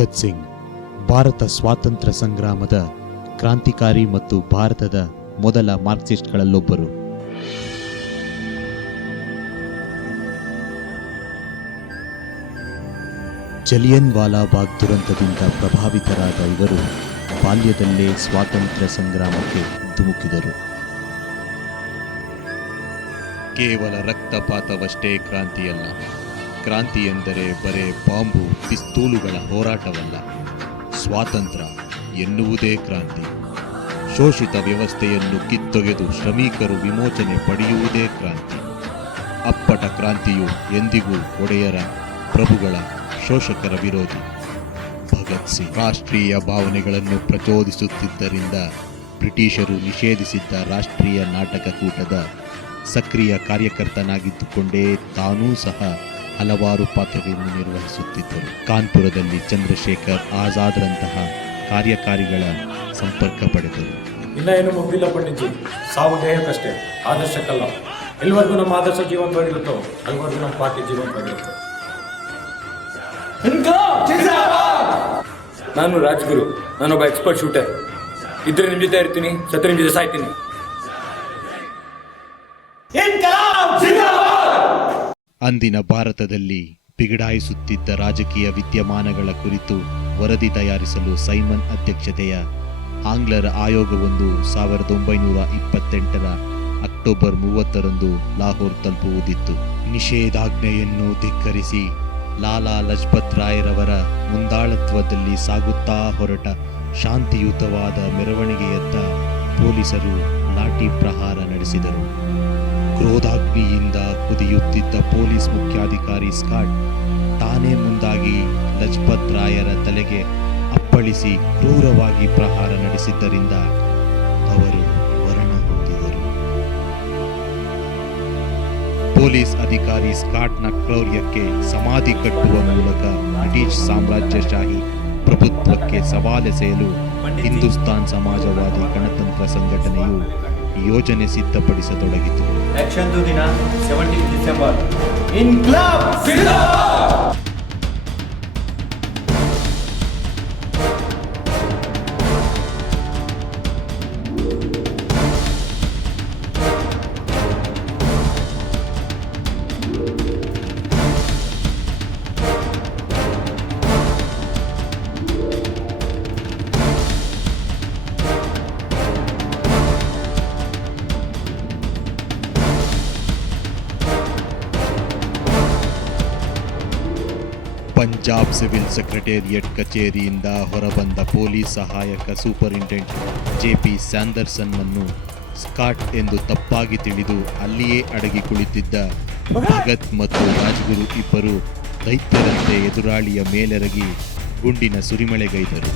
ಭಗತ್ ಸಿಂಗ್ ಭಾರತ ಸ್ವಾತಂತ್ರ್ಯ ಸಂಗ್ರಾಮದ ಕ್ರಾಂತಿಕಾರಿ ಮತ್ತು ಭಾರತದ ಮೊದಲ ಮಾರ್ಕ್ಸಿಸ್ಟ್ಗಳಲ್ಲೊಬ್ಬರು. ಜಲಿಯನ್ ವಾಲಾ ಬಾಗ್ ದುರಂತದಿಂದ ಪ್ರಭಾವಿತರಾದ ಇವರು ಬಾಲ್ಯದಲ್ಲೇ ಸ್ವಾತಂತ್ರ್ಯ ಸಂಗ್ರಾಮಕ್ಕೆ ಧುಮುಕಿದರು. ಕೇವಲ ರಕ್ತಪಾತವಷ್ಟೇ ಕ್ರಾಂತಿಯಲ್ಲ, ಕ್ರಾಂತಿ ಎಂದರೆ ಬರೇ ಬಾಂಬು ಪಿಸ್ತೂಲುಗಳ ಹೋರಾಟವಲ್ಲ. ಸ್ವಾತಂತ್ರ್ಯ ಎನ್ನುವುದೇ ಕ್ರಾಂತಿ. ಶೋಷಿತ ವ್ಯವಸ್ಥೆಯನ್ನು ಕಿತ್ತೊಗೆದು ಶ್ರಮಿಕರು ವಿಮೋಚನೆ ಪಡೆಯುವುದೇ ಕ್ರಾಂತಿ. ಅಪ್ಪಟ ಕ್ರಾಂತಿಯು ಎಂದಿಗೂ ಒಡೆಯರ, ಪ್ರಭುಗಳ, ಶೋಷಕರ ವಿರೋಧಿ. ಭಗತ್ ಸಿಂಗ್ ರಾಷ್ಟ್ರೀಯ ಭಾವನೆಗಳನ್ನು ಪ್ರಚೋದಿಸುತ್ತಿದ್ದರಿಂದ ಬ್ರಿಟಿಷರು ನಿಷೇಧಿಸಿದ್ದ ರಾಷ್ಟ್ರೀಯ ನಾಟಕ ಕೂಟದ ಸಕ್ರಿಯ ಕಾರ್ಯಕರ್ತನಾಗಿದ್ದುಕೊಂಡೇ ತಾನೂ ಸಹ ಹಲವಾರು ಪಾತ್ರಗಳನ್ನು ನಿರ್ವಹಿಸುತ್ತಿದ್ದರು. ಕಾನ್ಪುರದಲ್ಲಿ ಚಂದ್ರಶೇಖರ್ ಆಜಾದ್ರಂತಹ ಕಾರ್ಯಕಾರಿಗಳ ಸಂಪರ್ಕ ಪಡೆದರು. ಇನ್ನ ಏನು ಮುಗ್ದಿಲ್ಲ ಪಂಡಿತ್ಜಿ, ಸಾವು ದೇಹಕ್ಕಷ್ಟೇ, ಆದರ್ಶಕ್ಕಲ್ಲ. ಎಲ್ಲಿವರೆಗೂ ನಮ್ಮ ಆದರ್ಶ ಜೀವಂತವಾಗಿರುತ್ತೋ ಅಲ್ಲಿವರೆಗೂ ನಮ್ಮ ಪಾರ್ಟಿ ಜೀವಂತವಾಗಿರುತ್ತೆ. ನಾನು ರಾಜ್ಗುರು, ನಾನೊಬ್ಬ ಎಕ್ಸ್ಪರ್ಟ್ ಶೂಟರ್. ಇದ್ರೆ ನಿಮ್ ಜೊತೆ ಇರ್ತೀನಿ, ಸತ್ರ ನಿಮ್ ಜೊತೆ ಸಾಯ್ತೀನಿ. ಅಂದಿನ ಭಾರತದಲ್ಲಿ ಬಿಗಡಾಯಿಸುತ್ತಿದ್ದ ರಾಜಕೀಯ ವಿದ್ಯಮಾನಗಳ ಕುರಿತು ವರದಿ ತಯಾರಿಸಲು ಸೈಮನ್ ಅಧ್ಯಕ್ಷತೆಯ ಆಂಗ್ಲರ ಆಯೋಗವೊಂದು 1928ರ ಅಕ್ಟೋಬರ್ 30ರಂದು ಲಾಹೋರ್ ತಲುಪುವುದಿತ್ತು. ನಿಷೇಧಾಜ್ಞೆಯನ್ನು ಧಿಕ್ಕರಿಸಿ ಲಾಲಾ ಲಜಪತ್ ರಾಯರವರ ಮುಂದಾಳತ್ವದಲ್ಲಿ ಸಾಗುತ್ತಾ ಹೊರಟ ಶಾಂತಿಯುತವಾದ ಮೆರವಣಿಗೆಯತ್ತ ಪೊಲೀಸರು ಲಾಠಿ ಪ್ರಹಾರ ನಡೆಸಿದರು. ಕ್ರೋಧಾಗ್ನಿಯಿಂದ ಕುದಿಯುತ್ತಿದ್ದ ಪೊಲೀಸ್ ಮುಖ್ಯಾಧಿಕಾರಿ ಸ್ಕಾಟ್ ತಾನೇ ಮುಂದಾಗಿ ಲಜಪತ್ ರಾಯರ ತಲೆಗೆ ಅಪ್ಪಳಿಸಿ ಕ್ರೂರವಾಗಿ ಪ್ರಹಾರ ನಡೆಸಿದ್ದರಿಂದ ಅವರು ಮರಣ ಹೊಂದಿದರು. ಪೊಲೀಸ್ ಅಧಿಕಾರಿ ಸ್ಕಾಟ್ನ ಕ್ರೌರ್ಯಕ್ಕೆ ಸಮಾಧಿ ಕಟ್ಟುವ ಮೂಲಕ ಬ್ರಿಟಿಷ್ ಸಾಮ್ರಾಜ್ಯಶಾಹಿ ಪ್ರಭುತ್ವಕ್ಕೆ ಸವಾಲೆಸೆಯಲು ಹಿಂದೂಸ್ತಾನ್ ಸಮಾಜವಾದಿ ಗಣತಂತ್ರ ಸಂಘಟನೆಯು ಯೋಜನೆ ಸಿದ್ಧಪಡಿಸತೊಡಗಿತು. ದಿನ 17 ಡಿಸೆಂಬರ್. ಇನ್ಕ್ಲಾಬ್ ಜಿಂದಾಬಾದ್. ಪಂಜಾಬ್ ಸಿವಿಲ್ ಸೆಕ್ರೆಟೇರಿಯಟ್ ಕಚೇರಿಯಿಂದ ಹೊರಬಂದ ಪೊಲೀಸ್ ಸಹಾಯಕ ಸೂಪರಿಂಟೆಂಡೆಂಟ್ ಜೆ.ಪಿ. ಸ್ಯಾಂಡರ್ಸನ್ನನ್ನು ಸ್ಕಾಟ್ ಎಂದು ತಪ್ಪಾಗಿ ತಿಳಿದು ಅಲ್ಲಿಯೇ ಅಡಗಿ ಕುಳಿತಿದ್ದ ಭಗತ್ ಮತ್ತು ರಾಜ್ಗುರು ಇಬ್ಬರು ದೈತ್ಯರಂತೆ ಎದುರಾಳಿಯ ಮೇಲೆರಗಿ ಗುಂಡಿನ ಸುರಿಮಳೆಗೈದರು.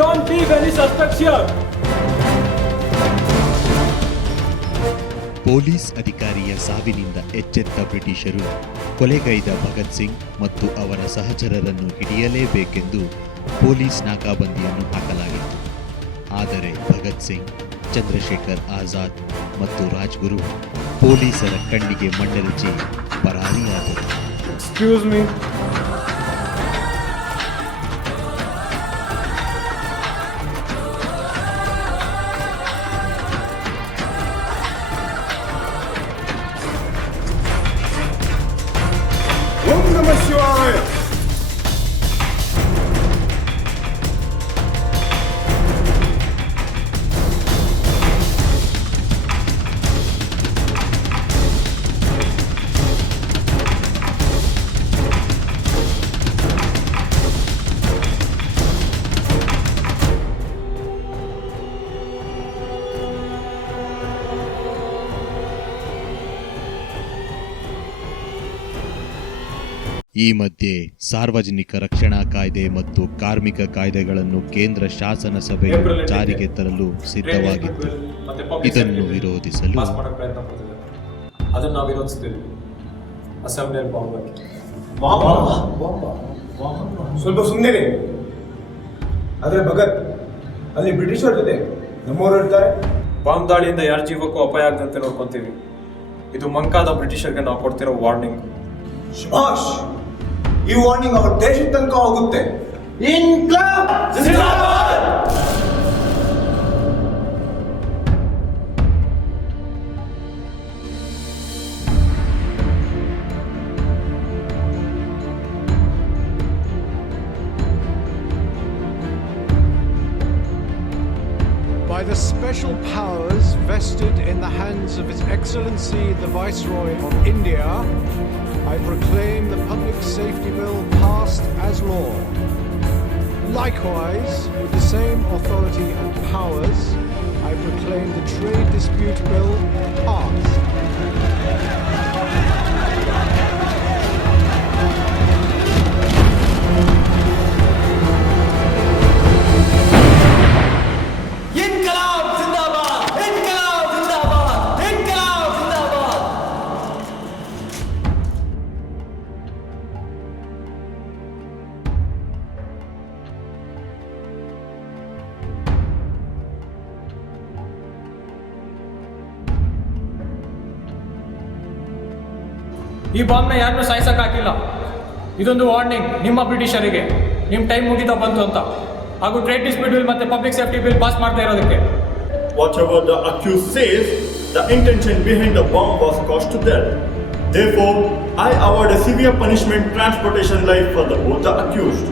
Don't leave any suspects here. Police ಅಧಿಕಾರಿಯ ಸಾವಿನಿಂದ ಎಚ್ಚೆತ್ತ ಬ್ರಿಟಿಷರು ಕೊಲೆಗೈದ ಭಗತ್ ಸಿಂಗ್ ಮತ್ತು ಅವರ ಸಹಚರರನ್ನು ಹಿಡಿಯಲೇಬೇಕೆಂದು ಪೊಲೀಸ್ ನಾಕಾಬಂದಿಯನ್ನು ಹಾಕಲಾಗಿತ್ತು. ಆದರೆ ಭಗತ್ ಸಿಂಗ್, ಚಂದ್ರಶೇಖರ್ ಆಜಾದ್ ಮತ್ತು ರಾಜ್ಗುರು ಪೊಲೀಸರ ಕಣ್ಣಿಗೆ ಮಣ್ಣೆರಚಿ ಪರಾರಿಯಾದರು. Excuse me. ಓಂ ನಮಃ ಶಿವಾಯ. ಈ ಮಧ್ಯೆ ಸಾರ್ವಜನಿಕ ರಕ್ಷಣಾ ಕಾಯ್ದೆ ಮತ್ತು ಕಾರ್ಮಿಕ ಕಾಯ್ದೆಗಳನ್ನು ಕೇಂದ್ರ ಶಾಸನ ಸಭೆಯು ಜಾರಿಗೆ ತರಲು ಸಿದ್ಧವಾಗಿತ್ತು. ಇದನ್ನು ವಿರೋಧಿಸಲು ಪಾಸ್ ಮಾಡೋ ಪ್ರಯತ್ನ ಪಡ್ತಿದ್ದಾರೆ. ಅದನ್ನು ನಾವು ವಿರೋಧಿಸ್ತೀವಿ. ಅಸೆಂಬ್ಲಿಯಲ್ಲಿ ಬಾಂಬ್ ಹಾಕಿ ಸ್ವಲ್ಪ ಸುಮ್ಮನೆ. ಆದರೆ ಭಗತ್, ಅಲ್ಲಿ ಬ್ರಿಟಿಷರ ಜೊತೆ ನಮ್ಮವರು ಇರ್ತಾರೆ. ಬಾಂಬ್ ದಾಳಿಯಿಂದ ಯಾರ ಜೀವಕ್ಕೂ ಅಪಾಯ ಆಗದಂತೆ ನೋಡ್ಕೊಂತೀವಿ. ಇದು ಮಂಕಾದ ಬ್ರಿಟಿಷರ್ಗೆ ನಾವು ಕೊಡ್ತಿರೋ ವಾರ್ನಿಂಗ್. ಶಭಾಷ್, ಈ ವಾರ್ನಿಂಗ್ ಅವರ ದೇಶದ ತನಕ ಹೋಗುತ್ತೆ. By the special powers vested in the hands of His Excellency the Viceroy of India, I proclaim the Public Safety Bill passed as law. Likewise, with the same authority and powers, I proclaim the Trade Dispute Bill passed. ಈ ಬಾಂಬ್ನ ಯಾರನ್ನೂ ಸಾಯಿಸಕ್ ಹಾಕಿಲ್ಲ. ಇದೊಂದು warning ನಿಮ್ಮ ಬ್ರಿಟಿಷರಿಗೆ, ನಿಮ್ಮ time ಮುಗಿತಾ ಬಂತು ಅಂತ, ಹಾಗೂ ಟ್ರೇಡ್ ಡಿಸ್ಪ್ಯೂಟ್ ಬಿಲ್ ಮತ್ತೆ ಪಬ್ಲಿಕ್ ಸೇಫ್ಟಿ ಬಿಲ್ ಪಾಸ್ ಮಾಡ್ತಾ ಇರೋದಕ್ಕೆ. Whatever the accused says, the intention behind the bomb was caused to death. Therefore, I award a severe punishment, transportation life for both the accused.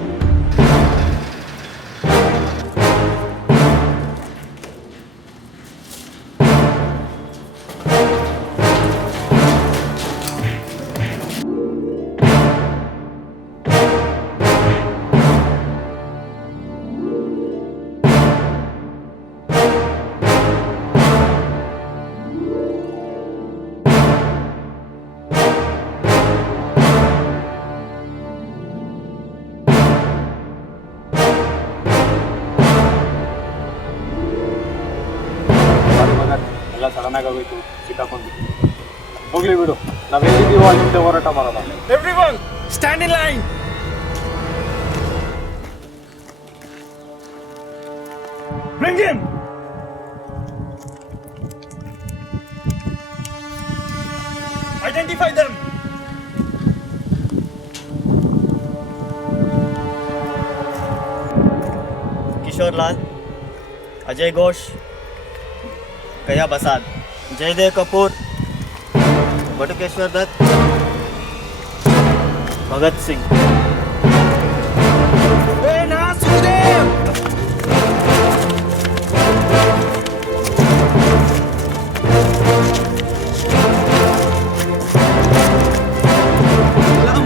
ಎಲ್ಲ sudden ಆಗೋಯ್ತು, ಸಿಕ್ಕಾಕೊಂಡು ಹೋಗ್ಲಿ ಬಿಡು. ನಾವೆಲ್ಲಿದ್ದೀವೋ ಅಲ್ಲಿಂದ ಹೋರಾಟ ಮಾಡೋಣ. Everyone stand in line. Bring him. Identify them. Kishore Lal, Ajay Ghosh, Gaya Prasad, Jaidev Kapur, Batukeshwar Dutt, Bhagat Singh.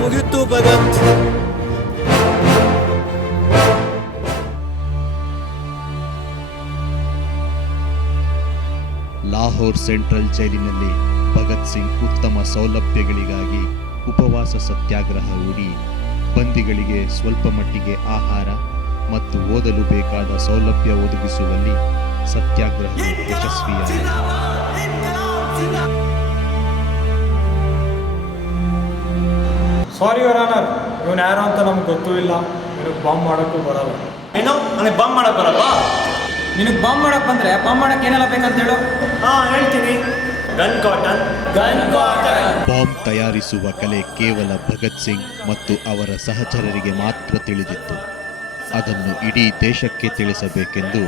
मुगिತ್ತು भगत. ಲಾಹೋರ್ ಸೆಂಟ್ರಲ್ ಜೈಲಿನಲ್ಲಿ ಭಗತ್ ಸಿಂಗ್ ಉತ್ತಮ ಸೌಲಭ್ಯಗಳಿಗಾಗಿ ಉಪವಾಸ ಸತ್ಯಾಗ್ರಹ ಹೂಡಿ ಬಂದಿಗಳಿಗೆ ಸ್ವಲ್ಪ ಮಟ್ಟಿಗೆ ಆಹಾರ ಮತ್ತು ಓದಲು ಬೇಕಾದ ಸೌಲಭ್ಯ ಒದಗಿಸುವಲ್ಲಿ ಸತ್ಯಾಗ್ರಹವು ಯಶಸ್ವಿಯಾಯಿತು. ಸಾರಿ ಯುವರ್ ಆನರ್, ಇವನು ಯಾರು ಅಂತ ನಮ್ಗೆ ಗೊತ್ತೂ ಇಲ್ಲ. ನಿನಗೆ ಬಾಂಬ್ ಮಾಡೋಕ್ಕೂ ಬರಲ್ಲ. ಏನೋ ನನಗೆ ಬಾಂಬ್ ಮಾಡಕ್ ಬರಲ್ವಾ? ನಿನಗೆ ಬಾಂಬ್ ಮಾಡಕ್ ಬಂದ್ರೆ ಬಾಂಬ್ ಮಾಡಕ್ ಏನೆಲ್ಲ ಬೇಕಂತ ಹೇಳು. ಹೇಳ್ತೀನಿ. Gun cotton. ಬಾಂಬ್ ತಯಾರಿಸುವ ಕಲೆ ಕೇವಲ ಭಗತ್ ಸಿಂಗ್ ಮತ್ತು ಅವರ ಸಹಚರರಿಗೆ ಮಾತ್ರ ತಿಳಿದಿತ್ತು. ಅದನ್ನು ಇಡೀ ದೇಶಕ್ಕೆ ತಿಳಿಸಬೇಕೆಂದು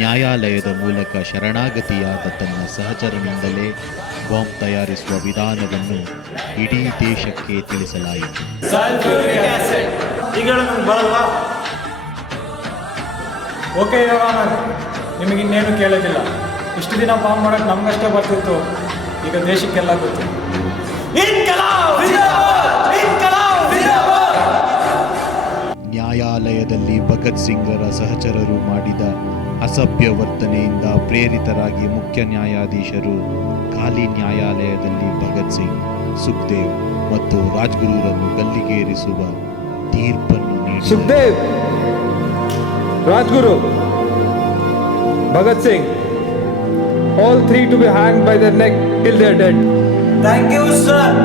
ನ್ಯಾಯಾಲಯದ ಮೂಲಕ ಶರಣಾಗತಿಯಾದ ತನ್ನ ಸಹಚರನಿಂದಲೇ ಬಾಂಬ್ ತಯಾರಿಸುವ ವಿಧಾನವನ್ನು ಇಡೀ ದೇಶಕ್ಕೆ ತಿಳಿಸಲಾಯಿತು. ಈಗ ನನಗೆ ಬರಲ್ವಾ? ಓಕೆ ಯುವರ್ ಆನರ್, ನಿಮಗಿನ್ನೇನು ಕೇಳೋದಿಲ್ಲ. ಇಷ್ಟು ದಿನ ಬಾಂಬ್ ಮಾಡೋಕ್ಕೆ ನಮಗಷ್ಟೇ ಬರ್ತಿತ್ತು, ಈಗ ದೇಶಕ್ಕೆಲ್ಲ ಗೊತ್ತು. ನ್ಯಾಯಾಲಯದಲ್ಲಿ ಭಗತ್ ಸಿಂಗ್ರ ಸಹಚರರು ಮಾಡಿದ ಅಸಭ್ಯ ವರ್ತನೆಯಿಂದ ಪ್ರೇರಿತರಾಗಿ ಮುಖ್ಯ ನ್ಯಾಯಾಧೀಶರು ಖಾಲಿ ನ್ಯಾಯಾಲಯದಲ್ಲಿ ಭಗತ್ ಸಿಂಗ್, ಸುಖದೇವ್ ಮತ್ತು ರಾಜ್ಗುರುರನ್ನು ಗಲ್ಲಿಗೇರಿಸುವ ತೀರ್ಪನ್ನು ನೀಡಿ Sukhdev, Rajguru, Bhagat Singh, all three to be hanged by their neck till they are dead. Thank you sir.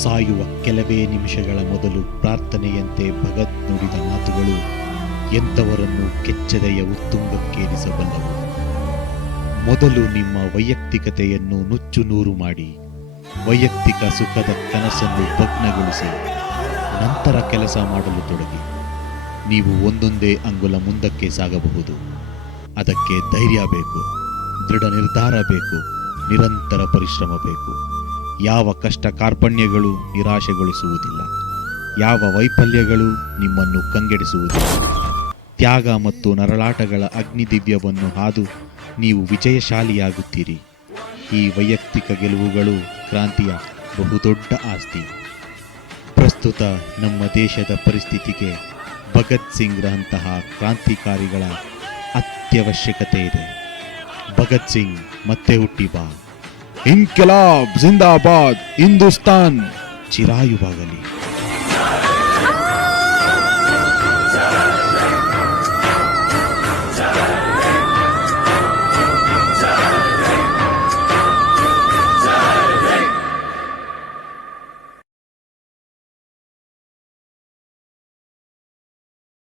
ಸಾಯುವ ಕೆಲವೇ ನಿಮಿಷಗಳ ಮೊದಲು ಪ್ರಾರ್ಥನೆಯಂತೆ ಭಗತ್ ನುಡಿದ ಮಾತುಗಳು ಎಂಥವರನ್ನು ಕೆಚ್ಚದೆಯ ಉತ್ತುಂಗಕ್ಕೇರಿಸಬಲ್ಲವು. ಮೊದಲು ನಿಮ್ಮ ವೈಯಕ್ತಿಕತೆಯನ್ನು ನುಚ್ಚು ನೂರು ಮಾಡಿ, ವೈಯಕ್ತಿಕ ಸುಖದ ಕನಸನ್ನು ಭಗ್ನಗೊಳಿಸಿ, ನಂತರ ಕೆಲಸ ಮಾಡಲು ತೊಡಗಿ. ನೀವು ಒಂದೊಂದೇ ಅಂಗುಲ ಮುಂದಕ್ಕೆ ಸಾಗಬಹುದು. ಅದಕ್ಕೆ ಧೈರ್ಯ ಬೇಕು, ದೃಢ ನಿರ್ಧಾರ ಬೇಕು, ನಿರಂತರ ಪರಿಶ್ರಮ ಬೇಕು. ಯಾವ ಕಷ್ಟ ಕಾರ್ಪಣ್ಯಗಳು ನಿರಾಶೆಗೊಳಿಸುವುದಿಲ್ಲ, ಯಾವ ವೈಫಲ್ಯಗಳು ನಿಮ್ಮನ್ನು ಕಂಗೆಡಿಸುವುದಿಲ್ಲ. ತ್ಯಾಗ ಮತ್ತು ನರಳಾಟಗಳ ಅಗ್ನಿದಿವ್ಯವನ್ನು ಹಾದು ನೀವು ವಿಜಯಶಾಲಿಯಾಗುತ್ತೀರಿ. ಈ ವೈಯಕ್ತಿಕ ಗೆಲುವುಗಳು ಕ್ರಾಂತಿಯ ಬಹುದೊಡ್ಡ ಆಸ್ತಿ. ಪ್ರಸ್ತುತ ನಮ್ಮ ದೇಶದ ಪರಿಸ್ಥಿತಿಗೆ ಭಗತ್ ಸಿಂಗ್ರಂತಹ ಕ್ರಾಂತಿಕಾರಿಗಳ ಅತ್ಯವಶ್ಯಕತೆ ಇದೆ. ಭಗತ್ ಸಿಂಗ್ ಮತ್ತೆ ಹುಟ್ಟಿ ಬಾ. ಇನ್ಕಿಲಾಬ್ ಜಿಂದಾಬಾದ್, ಹಿಂದೂಸ್ತಾನ್ ಚಿರಾಯುವಾಗಲಿ.